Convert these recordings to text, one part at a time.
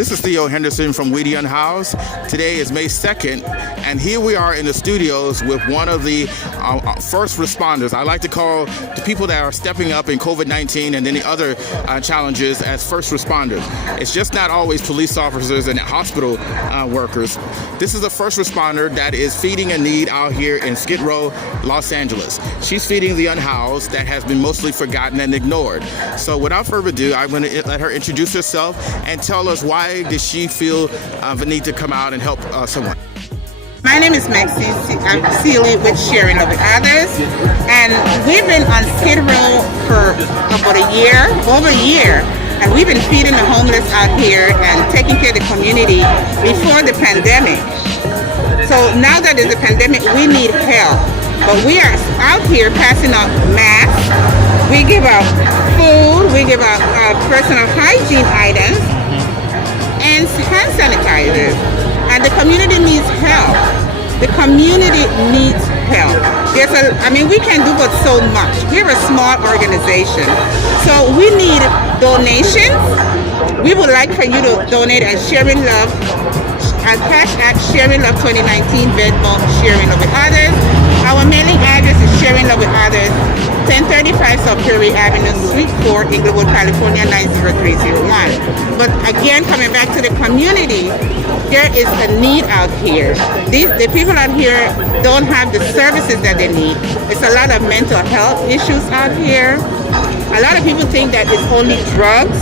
This is Theo Henderson from Unhoused. Today is May 2nd, and here we are in the studios with one of the first responders. I like to call the people that are stepping up in COVID-19 and then the other challenges as first responders. It's just not always police officers and hospital workers. This is a first responder that is feeding a need out here in Skid Row, Los Angeles. She's feeding the unhoused that has been mostly forgotten and ignored. So without further ado, I'm going to let her introduce herself and tell us why did she feel the need to come out and help someone. My name is Maxine. I'm Sealey with Sharing Love with Others, and we've been on Skid Row for about over a year, and we've been feeding the homeless out here and taking care of the community before the pandemic. So now that there's a pandemic, we need help, but we are out here passing out masks, we give out food, we give out personal hygiene items, and hand sanitizers. And the community needs help. The community needs help. We can do but so much. We're a small organization. So we need donations. We would like for you to donate at Sharing Love, at Sharing Love 2019, Venmo, Sharing Love with Others. Our mailing address is Sharing Love with Others, 1035 South Prairie Avenue, Suite 4, Inglewood, California, 90301. But again, coming back to the community, there is a need out here. The people out here don't have the services that they need. It's a lot of mental health issues out here. A lot of people think that it's only drugs,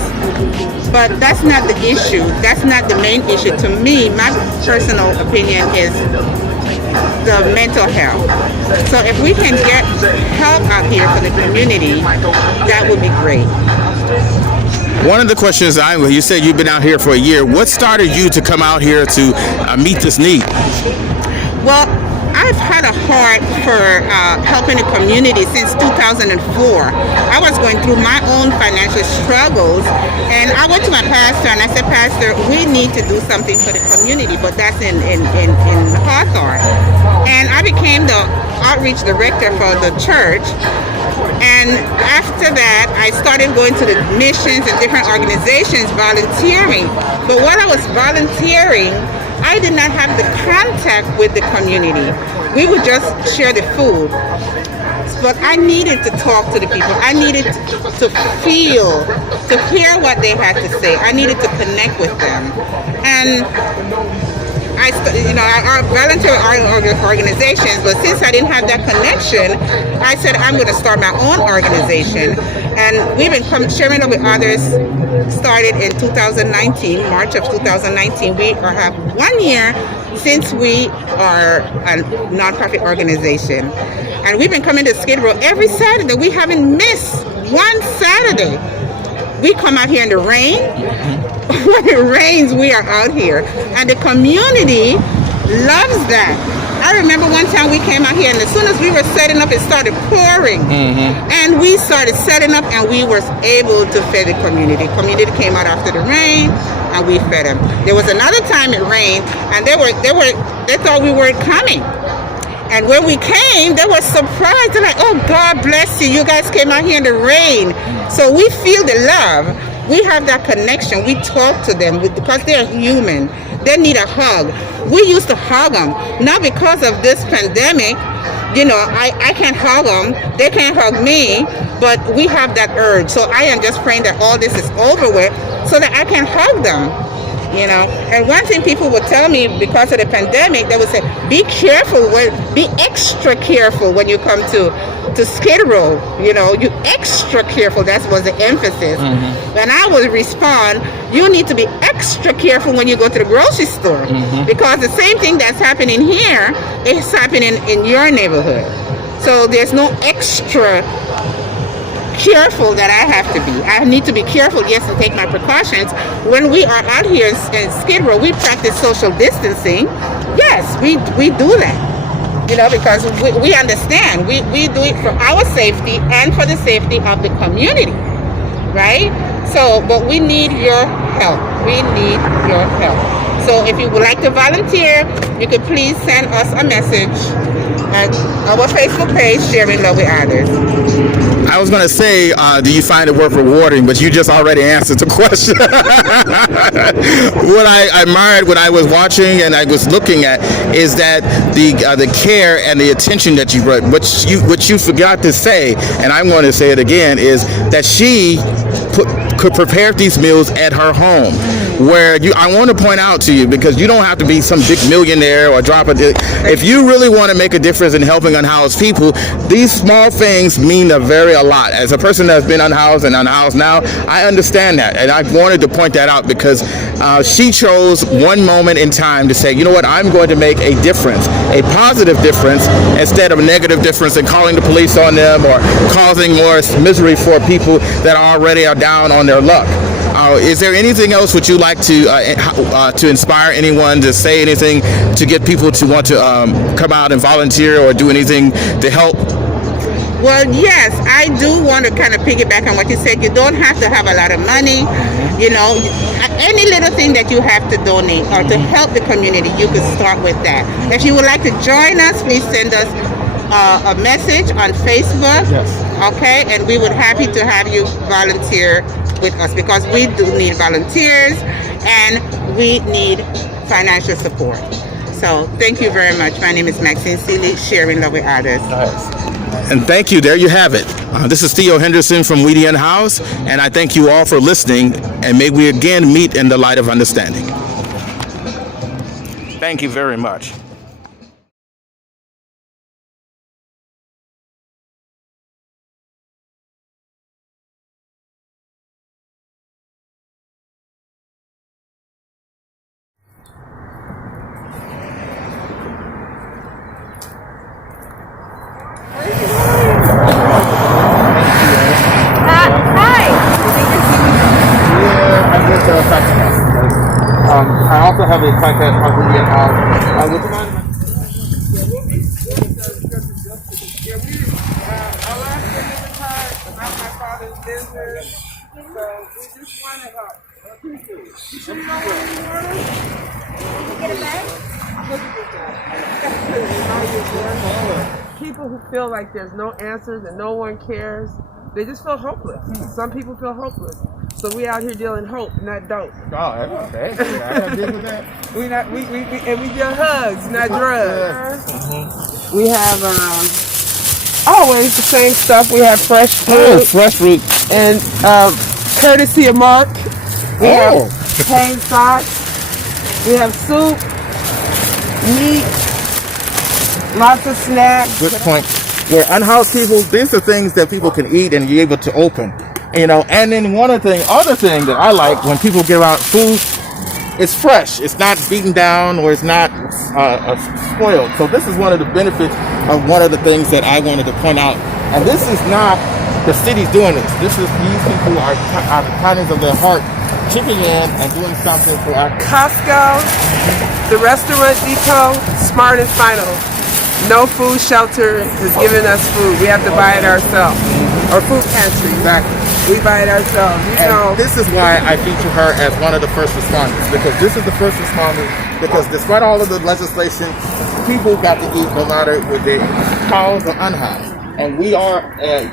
but that's not the issue. That's not the main issue. To me, my personal opinion is the mental health. So if we can get help out here for the community, that would be great. One of the questions you said you've been out here for a year. What started you to come out here to meet this need? Well, I've had a heart for helping the community since 2004. I was going through my own financial struggles, and I went to my pastor and I said, Pastor, we need to do something for the community, but that's in Hawthorne. And I became the outreach director for the church. And after that, I started going to the missions and different organizations volunteering. But while I was volunteering, I did not have the contact with the community. We would just share the food. But I needed to talk to the people. I needed to feel, to hear what they had to say. I needed to connect with them. And I volunteer organizations, but since I didn't have that connection, I said I'm going to start my own organization. And we've been Sharing Love with Others started in 2019, March of 2019. We have 1 year since we are a nonprofit organization. And we've been coming to Skid Row every Saturday. We haven't missed one Saturday. We come out here in the rain. When it rains, we are out here. And the community loves that. I remember one time we came out here, and as soon as we were setting up, it started pouring. And we started setting up, and we were able to feed the community. The community came out after the rain, and we fed them. There was another time it rained, and they thought we weren't coming. And when we came, they were surprised. They're like, oh, God bless you. You guys came out here in the rain. So we feel the love. We have that connection. We talk to them because they're human. They need a hug. We used to hug them. Not because of this pandemic. I can't hug them. They can't hug me. But we have that urge. So I am just praying that all this is over with so that I can hug them. And one thing people would tell me because of the pandemic, they would say, be extra careful when you come to Skid Row. You extra careful. That was the emphasis. And I would respond, you need to be extra careful when you go to the grocery store, because the same thing that's happening here is happening in your neighborhood. So there's no extra careful that I have to be. I need to be careful, yes, and take my precautions. When we are out here in Skid Row, we practice social distancing. Yes, we do that. Because we understand. We do it for our safety and for the safety of the community, right? So, but we need your help. We need your help. So if you would like to volunteer, you could please send us a message at our Facebook page, Sharing Love with Others. I was going to say, do you find the work rewarding? But you just already answered the question. What I admired when I was watching and I was looking at is that the care and the attention that you brought. What you forgot to say, and I'm going to say it again, is that she could prepare these meals at her home. Where I want to point out to you, because you don't have to be some big millionaire or drop a. If you really want to make a difference in helping unhoused people, these small things mean a lot. As a person that's been unhoused and unhoused now, I understand that, and I wanted to point that out because she chose one moment in time to say, you know what, I'm going to make a difference, a positive difference, instead of a negative difference and calling the police on them or causing more misery for people that already are down on their luck. Is there anything else would you like to inspire anyone, to say anything, to get people to want to come out and volunteer or do anything to help? Well, yes, I do want to kind of piggyback on what you said. You don't have to have a lot of money. You know, any little thing that you have to donate or to help the community, you could start with that. If you would like to join us, please send us a message on Facebook. Yes. Okay, and we would happy to have you volunteer with us, because we do need volunteers and we need financial support. So thank you very much. My name is Maxine Sealey, Sharing Love with Others. Nice. And thank you. There you have it. This is Theo Henderson from Unhoused, and I thank you all for listening, and may we again meet in the light of understanding. Thank you very much. I also have a podcast on the house. Would you mind? Our last thing is a card about my father's business. So we just want to help. You know what you want us? Get a bag? Look at this. People who feel like there's no answers and no one cares, they just feel hopeless. Some people feel hopeless. So we out here dealing hope, not dope. Oh, okay. I gotta deal with that. We deal hugs, not drugs. Mm-hmm. We have always the same stuff. We have fresh fruit. Oh, fresh fruit. And courtesy of Mark, we have cane socks. We have soup, meat, lots of snacks. Good point. Where unhoused people, these are things that people can eat and be able to open. You know, and then other thing that I like when people give out food, it's fresh. It's not beaten down or it's not spoiled. So this is one of the benefits of one of the things that I wanted to point out. And this is not the city's doing this. This is these people are the kindness of their heart chipping in and doing something for our Costco, the restaurant depot, Smart and Final. No Food Shelter is giving us food. We have to buy it ourselves. Or Food Pantry. Exactly. We buy it ourselves. This is why I feature her as one of the first responders, because this is the first responder, because despite all of the legislation, people got to eat no matter whether they housed or unhoused. And we are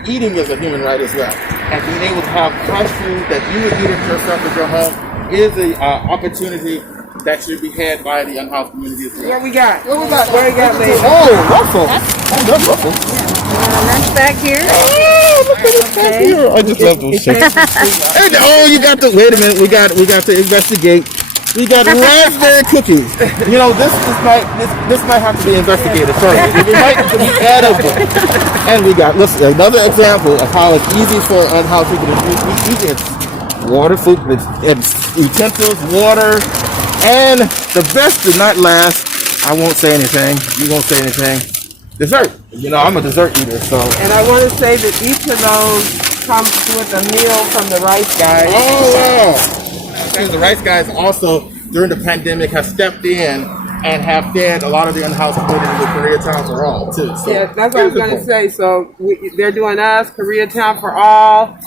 eating as a human right as well. And being able to have fresh food that you would eat it yourself at your home is an opportunity that should be had by the unhoused community as well. What we got, ladies? Oh, Russell. Oh, that's Russell. Lunch back here. Oh, look at this back here. I just love those shapes. And, you got to, wait a minute, we got to investigate. We got raspberry cookies. You know, this might have to be investigated further. It might be edible. And we got, listen, another example of how it's easy for unhoused people to eat. It's water, food, it's utensils, water, and the best did not last. I won't say anything. You won't say anything. Dessert. You know, I'm a dessert eater, so. And I want to say that each of those comes with a meal from the Rice Guys. Oh, wow. Because the Rice Guys also, during the pandemic, have stepped in and have fed a lot of the unhoused community with Koreatown for All, too. So, yes, that's what I was going to say. So they're doing us, Koreatown for All.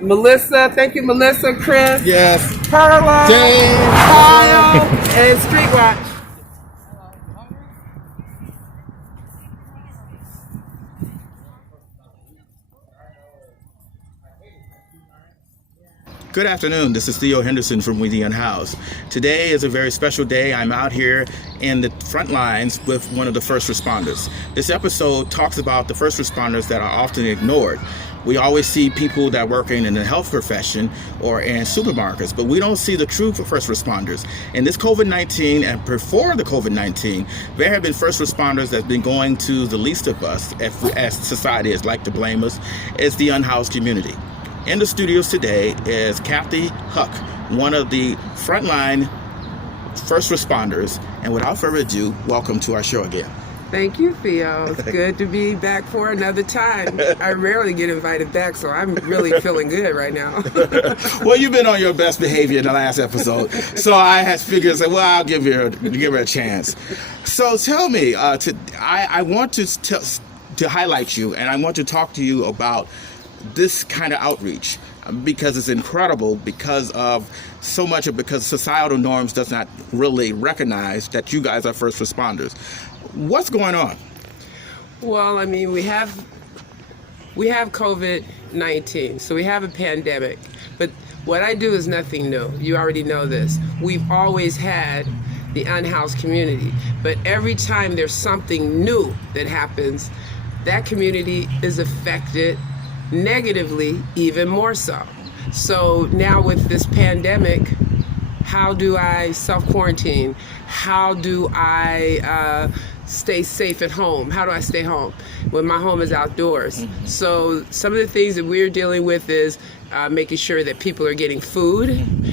Melissa, thank you, Melissa, Chris. Yes. Perla, James, Kyle, and Streetwatch. Good afternoon. This is Theo Henderson from We Unhoused. Today is a very special day. I'm out here in the front lines with one of the first responders. This episode talks about the first responders that are often ignored. We always see people that working in the health profession or in supermarkets, but we don't see the true first responders. In this COVID-19 and before the COVID-19, there have been first responders that have been going to the least of us, as society is like to blame us, is the unhoused community. In the studios today is Kathy Huck, one of the frontline first responders. And without further ado, welcome to our show again. Thank you, Theo. It's good to be back for another time. I rarely get invited back, so I'm really feeling good right now. Well, you've been on your best behavior in the last episode, so I had figured, well, I'll give her a chance. So tell me, I want to highlight you, and I want to talk to you about this kind of outreach, because it's incredible because societal norms does not really recognize that you guys are first responders. What's going on? Well, I mean, we have COVID-19, so we have a pandemic. But what I do is nothing new. You already know this. We've always had the unhoused community, but every time there's something new that happens, that community is affected negatively, even more so. So now with this pandemic, how do I self-quarantine? How do I stay safe at home? How do I stay home when my home is outdoors? Mm-hmm. So some of the things that we're dealing with is making sure that people are getting food,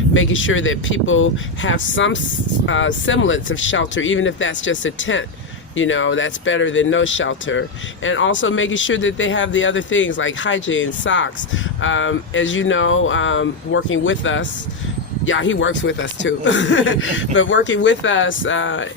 making sure that people have some semblance of shelter, even if that's just a tent. You know, that's better than no shelter. And also making sure that they have the other things like hygiene, socks. As you know, working with us, yeah, he works with us too. But working with us, a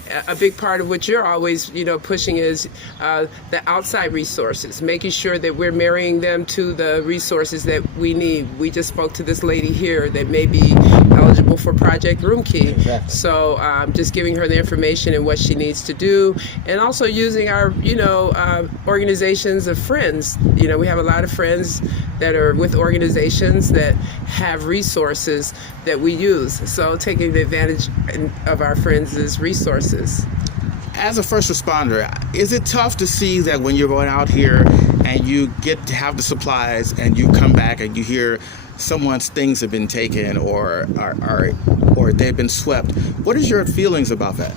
big part of what you're always, pushing is the outside resources, making sure that we're marrying them to the resources that we need. We just spoke to this lady here that may be eligible for Project Room Key. Exactly. So just giving her the information and what she needs to do, and also using our, organizations of friends. We have a lot of friends that are with organizations that have resources that we use. So taking the advantage of our friends' resources. As a first responder, is it tough to see that when you're going out here and you get to have the supplies and you come back and you hear someone's things have been taken or they've been swept? What is your feelings about that?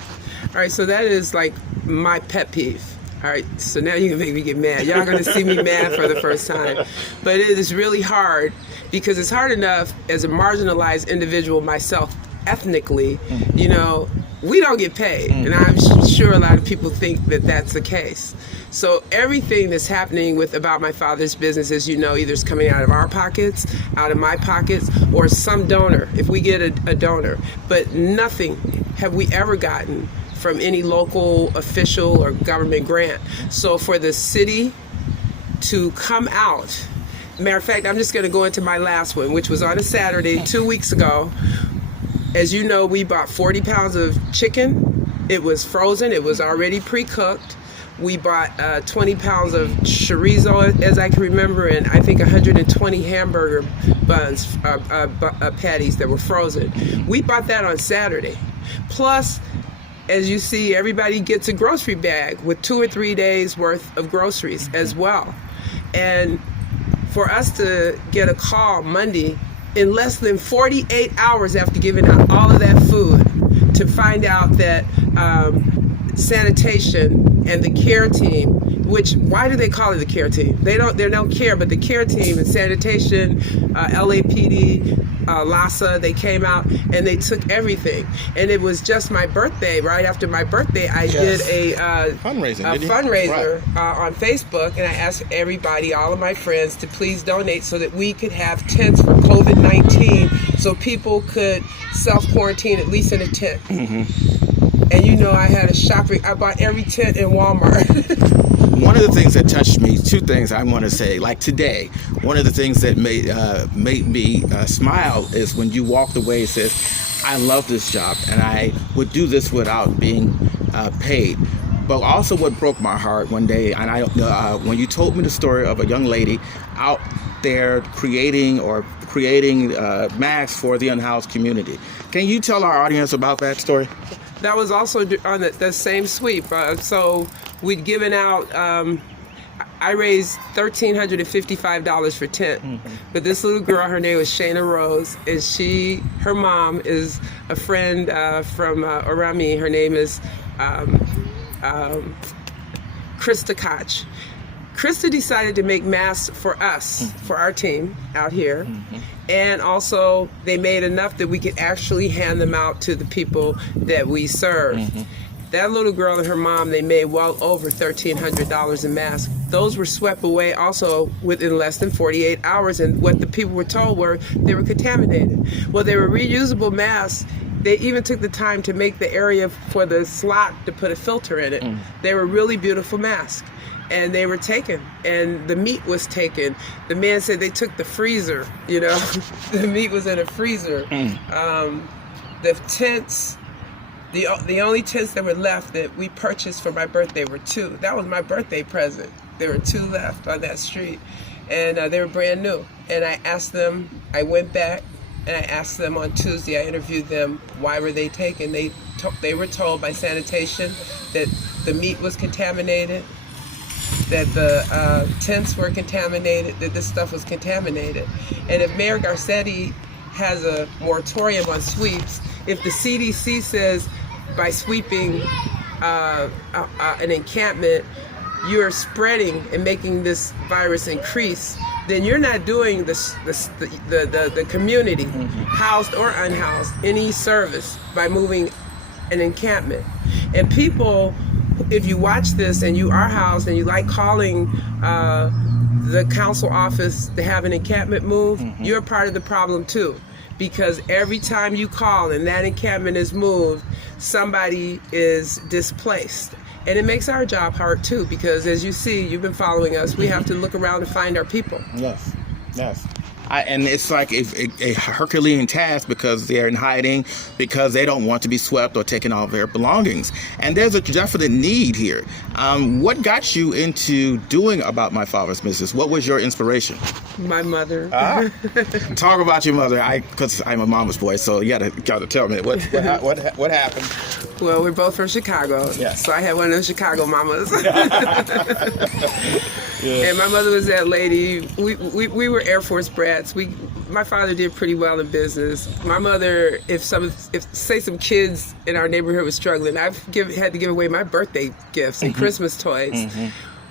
All right, so that is like my pet peeve. All right, so now you can make me get mad. Y'all going to see me mad for the first time. But it is really hard, because it's hard enough as a marginalized individual myself, ethnically, we don't get paid. And I'm sure a lot of people think that that's the case. So everything that's happening with About My Father's Business, as you know, either is coming out of our pockets, out of my pockets, or some donor, if we get a donor. But nothing have we ever gotten from any local official or government grant. So for the city to come out, matter of fact, I'm just going to go into my last one, which was on a Saturday 2 weeks ago. As you know, we bought 40 pounds of chicken. It was frozen. It was already pre-cooked. We bought 20 pounds of chorizo, as I can remember, and I think 120 hamburger buns, patties that were frozen. We bought that on Saturday. Plus, as you see, everybody gets a grocery bag with 2 or 3 days worth of groceries as well. And for us to get a call Monday in less than 48 hours after giving out all of that food to find out that sanitation and the care team, why do they call it the care team? They don't care, but the care team and sanitation, LAPD, LASA, they came out and they took everything. And it was just my birthday. Right after my birthday, I did a fundraiser on Facebook, and I asked everybody, all of my friends, to please donate so that we could have tents for COVID-19, so people could self-quarantine at least in a tent. Mm-hmm. And I had I bought every tent in Walmart. One of the things that touched me, two things I want to say, like today, one of the things that made me smile is when you walked away and said, I love this job and I would do this without being paid. But also what broke my heart one day, and when you told me the story of a young lady out there creating creating masks for the unhoused community. Can you tell our audience about that story? That was also on the same sweep. So we'd given out, I raised $1,355 for tent. But this little girl, her name was Sheroes, and her mom is a friend from around me. Her name is Krista Koch. Krista decided to make masks for us, for our team out here. And also they made enough that we could actually hand them out to the people that we serve. That little girl and her mom, they made well over $1,300 in masks. Those were swept away also within less than 48 hours. And what the people were told were they were contaminated. Well, they were reusable masks. They even took the time to make the area for the slot to put a filter in it. They were really beautiful masks. And they were taken, and the meat was taken. The man said they took the freezer, you know, the meat was in a freezer. The tents, the only tents that were left that we purchased for my birthday were 2. That was my birthday present. There were 2 left on that street, and they were brand new. And I asked them, I went back and I asked them on Tuesday, I interviewed them, why were they taken? They were told by sanitation that the meat was contaminated, that the tents were contaminated, that this stuff was contaminated. And if Mayor Garcetti has a moratorium on sweeps, if the CDC says by sweeping an encampment, you're spreading and making this virus increase, then you're not doing the community, housed or unhoused, any service by moving an encampment. And people, if you watch this and you are housed and you like calling the council office to have an encampment move, you're part of the problem too. Because every time you call and that encampment is moved, somebody is displaced. And it makes our job hard too, because as you see, you've been following us, we have to look around to find our people. Yes, yes. And it's like a Herculean task because they're in hiding, because they don't want to be swept or taken all their belongings. And there's a definite need here. What got you into doing About My Father's Business? What was your inspiration? My mother. Talk about your mother, because I'm a mama's boy, so you gotta tell me what happened. Well, we're both from Chicago, so I had one of those Chicago mamas. And my mother was that lady. We were Air Force brats. My father did pretty well in business. My mother, if some kids in our neighborhood was struggling, had to give away my birthday gifts and Christmas toys.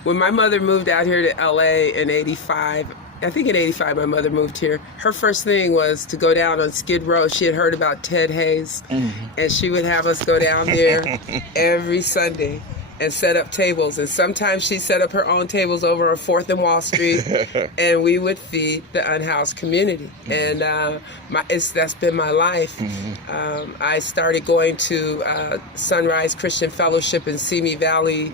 When my mother moved out here to LA in '85, I think in '85 my mother moved here, her first thing was to go down on Skid Row. She had heard about Ted Hayes, and she would have us go down there every Sunday and set up tables. And sometimes she set up her own tables over on 4th and Wall Street, and we would feed the unhoused community. And that's been my life. I started going to Sunrise Christian Fellowship in Simi Valley,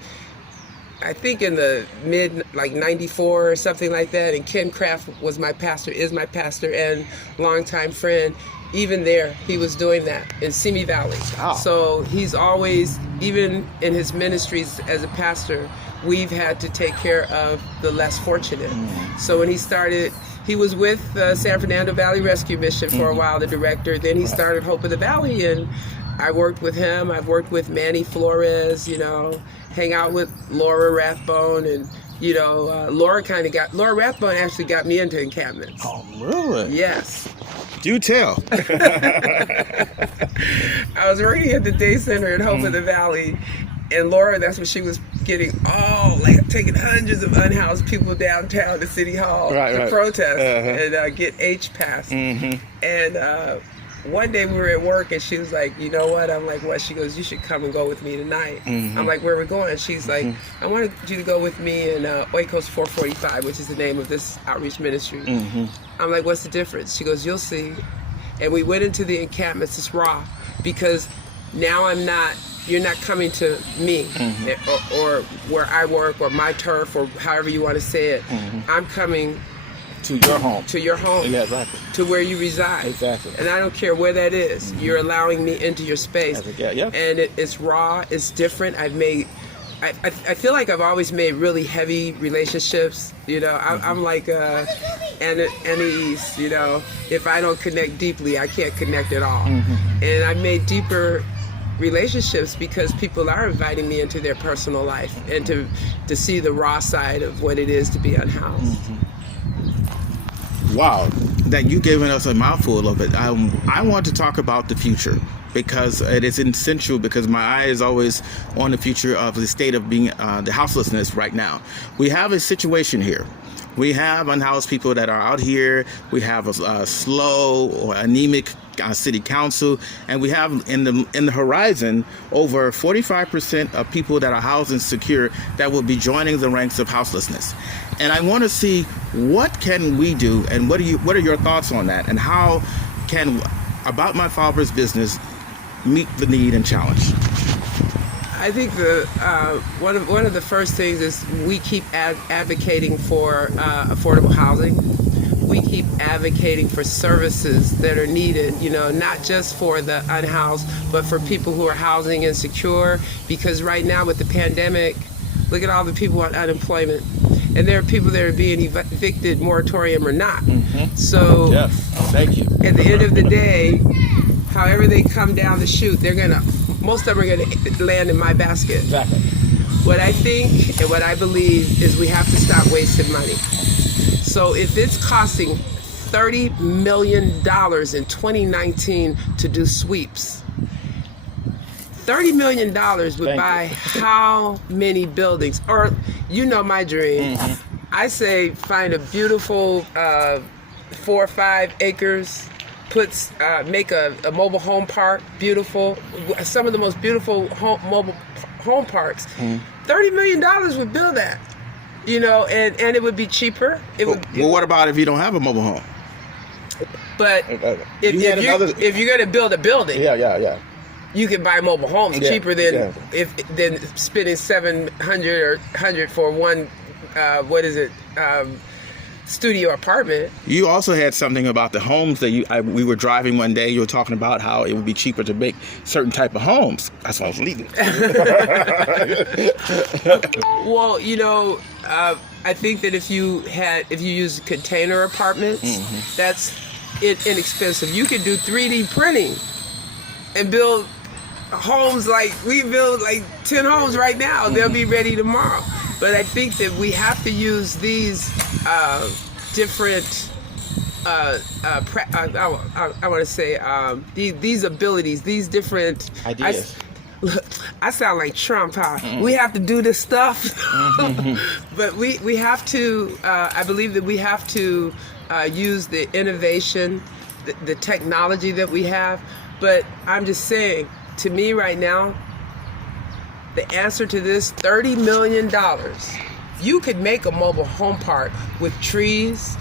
I think in the mid, like 94 or something like that. And Ken Kraft was my pastor, is my pastor, and longtime friend. Even there, he was doing that in Simi Valley. Wow. So he's always, even in his ministries as a pastor, we've had to take care of the less fortunate. So when he started, he was with San Fernando Valley Rescue Mission for a while, the director. Then he started Hope of the Valley, and I worked with him. I've worked with Manny Flores, hang out with Laura Rathbone, and Laura Rathbone actually got me into encampments. Oh, really? Yes. Do tell. I was working at the day center in Hope of the Valley, and Laura, that's when she was getting taking hundreds of unhoused people downtown to City Hall to protest and get H passed. And one day we were at work and she was like, you know what? I'm like, what? She goes, you should come and go with me tonight. I'm like, where are we going? She's like, I wanted you to go with me in Oikos 445, which is the name of this outreach ministry. I'm like, what's the difference? She goes, you'll see. And we went into the encampments. It's raw because now you're not coming to me or where I work or my turf or however you want to say it. I'm coming to your home. To your home. Yeah, exactly. To where you reside. Exactly. And I don't care where that is. You're allowing me into your space. Yeah. And it's raw. It's different. I've made I feel like I've always made really heavy relationships. I'm like Anais. If I don't connect deeply, I can't connect at all. And I made deeper relationships because people are inviting me into their personal life and to see the raw side of what it is to be unhoused. Wow, that you've given us a mouthful of it. I want to talk about the future because it is essential, because my eye is always on the future of the state of being the houselessness right now. We have a situation here. We have unhoused people that are out here. We have a slow or anemic city council, and we have in the horizon over 45% of people that are housed and secure that will be joining the ranks of houselessness. And I want to see what can we do, and what are your thoughts on that, and how can About My Father's Business meet the need and challenge? I think one of the first things is we keep advocating for affordable housing. We keep advocating for services that are needed, not just for the unhoused, but for people who are housing insecure. Because right now with the pandemic, look at all the people on unemployment. And there are people that are being evicted, moratorium or not. So Yes, thank you. at the end of the day, however they come down the chute, most of them are gonna land in my basket. Exactly. What I think and what I believe is we have to stop wasting money. So if it's costing $30 million in 2019 to do sweeps, $30 million would buy how many buildings? Or, my dream. I say find a beautiful 4 or 5 acres, make a mobile home park, beautiful, some of the most beautiful mobile home parks. $30 million would build that, and it would be cheaper. Well, what about if you don't have a mobile home? But if you're going to build a building, you can buy mobile homes cheaper than than spending $700 or $100 for one. Studio apartment. You also had something about the homes that we were driving one day. You were talking about how it would be cheaper to make certain type of homes. That's why I was leaving. Well, I think that if you use container apartments, that's inexpensive. You could do 3D printing and build homes like we build like 10 homes right now. They'll be ready tomorrow. But I think that we have to use these different, I want to say, these abilities, these different ideas. I sound like Trump, huh? We have to do this stuff. But we have to, I believe that we have to use the innovation, the technology that we have. But I'm just saying, to me right now, the answer to this, $30 million. You could make a mobile home park with trees,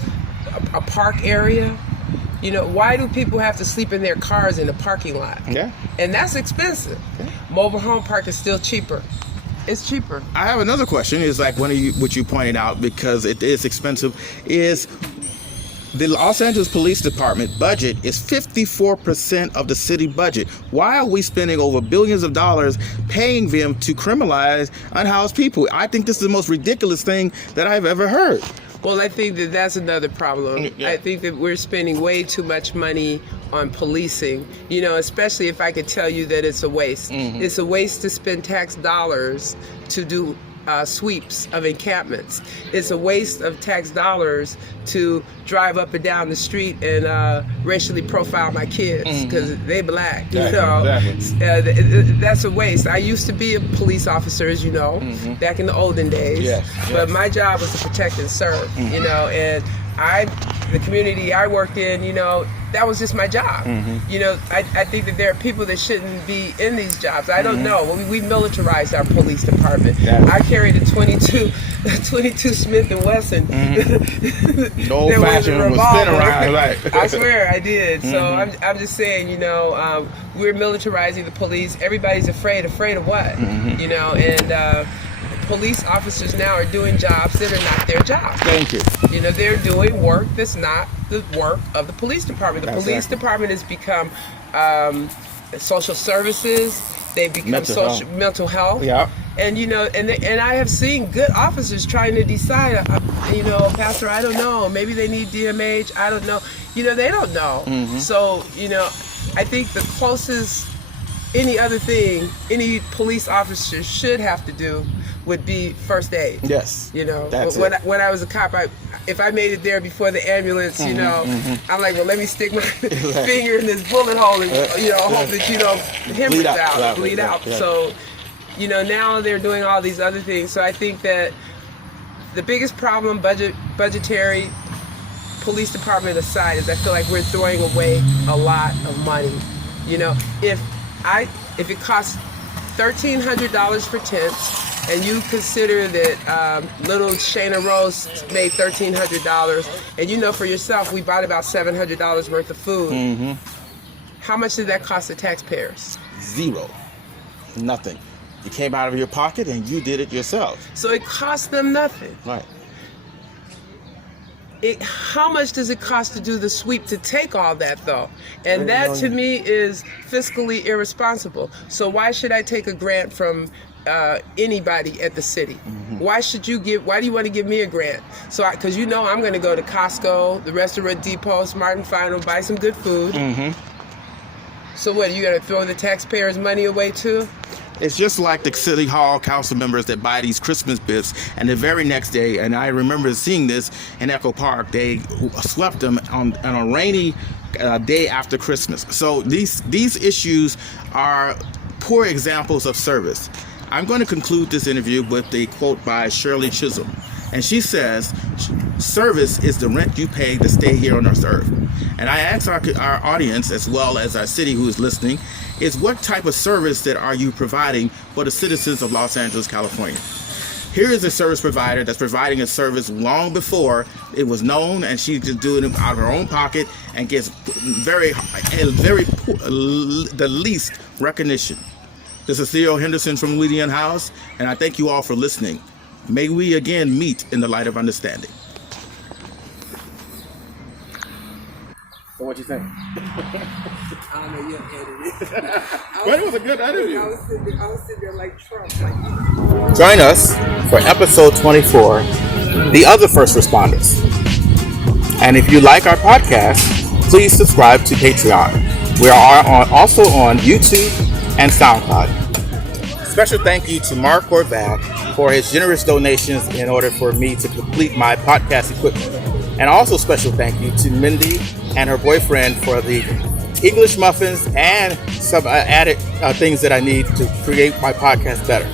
a park area. Why do people have to sleep in their cars in the parking lot? Yeah. And that's expensive. Okay. Mobile home park is still cheaper. It's cheaper. I have another question. Is like what you pointed out, because it is expensive, is the Los Angeles Police Department budget is 54% of the city budget. Why are we spending over billions of dollars paying them to criminalize unhoused people? I think this is the most ridiculous thing that I've ever heard. Well, I think that that's another problem. I think that we're spending way too much money on policing, especially if I could tell you that it's a waste. It's a waste to spend tax dollars to do sweeps of encampments. It's a waste of tax dollars to drive up and down the street and racially profile my kids because they black. Exactly. That's a waste. I used to be a police officer, as you know, back in the olden days. But my job was to protect and serve. And the community I worked in, that was just my job. I think that there are people that shouldn't be in these jobs. I don't know. We militarized our police department. I carried a 22 Smith & Wesson. The old fashioned was spin around. Right. I swear I did. So I'm just saying, we're militarizing the police. Everybody's afraid. Afraid of what? And police officers now are doing jobs that are not their jobs. Thank you. They're doing work that's not the work of the police department. The police department has become social services. they become mental health. Yeah. And and I have seen good officers trying to decide, Pastor, I don't know, maybe they need DMH, I don't know. They don't know. So, I think the closest any police officer should have to do would be first aid. Yes. That's when I was a cop, if I made it there before the ambulance, I'm like, well, let me stick my finger in this bullet hole and, hope that, hemorrhage bleed out. Yeah. So, now they're doing all these other things. So I think that the biggest problem, budgetary, police department aside, is I feel like we're throwing away a lot of money. If it costs $1,300 for tents, and you consider that little Sheroes made $1,300, and for yourself, we bought about $700 worth of food. How much did that cost the taxpayers? Zero. Nothing. You came out of your pocket and you did it yourself. So it cost them nothing. Right. How much does it cost to do the sweep to take all that, though? And that, to me, is fiscally irresponsible. So why should I take a grant from anybody at the city? Why do you want to give me a grant? Because I'm going to go to Costco, the Restaurant Depot, Smart and Final, buy some good food. So what, are you going to throw the taxpayers' money away too? It's just like the City Hall council members that buy these Christmas gifts, and the very next day, and I remember seeing this in Echo Park, they swept them on a rainy day after Christmas. So these issues are poor examples of service. I'm going to conclude this interview with a quote by Shirley Chisholm. And she says, service is the rent you pay to stay here on this earth. And I ask our audience, as well as our city who is listening, is what type of service that are you providing for the citizens of Los Angeles, California? Here is a service provider that's providing a service long before it was known, and she's just doing it out of her own pocket and gets the least recognition. This is Theo Henderson from Unhoused, and I thank you all for listening. May we again meet in the light of understanding. So what you think? I don't know, you'll edit it. But it was a good interview. I was sitting there like Trump. Like, join us for episode 24, The Other First Responders. And if you like our podcast, please subscribe to Patreon. We are also on YouTube and SoundCloud. Special thank you to Mark Horvath for his generous donations in order for me to complete my podcast equipment. And also special thank you to Mindy and her boyfriend for the English muffins and some added things that I need to create my podcast better.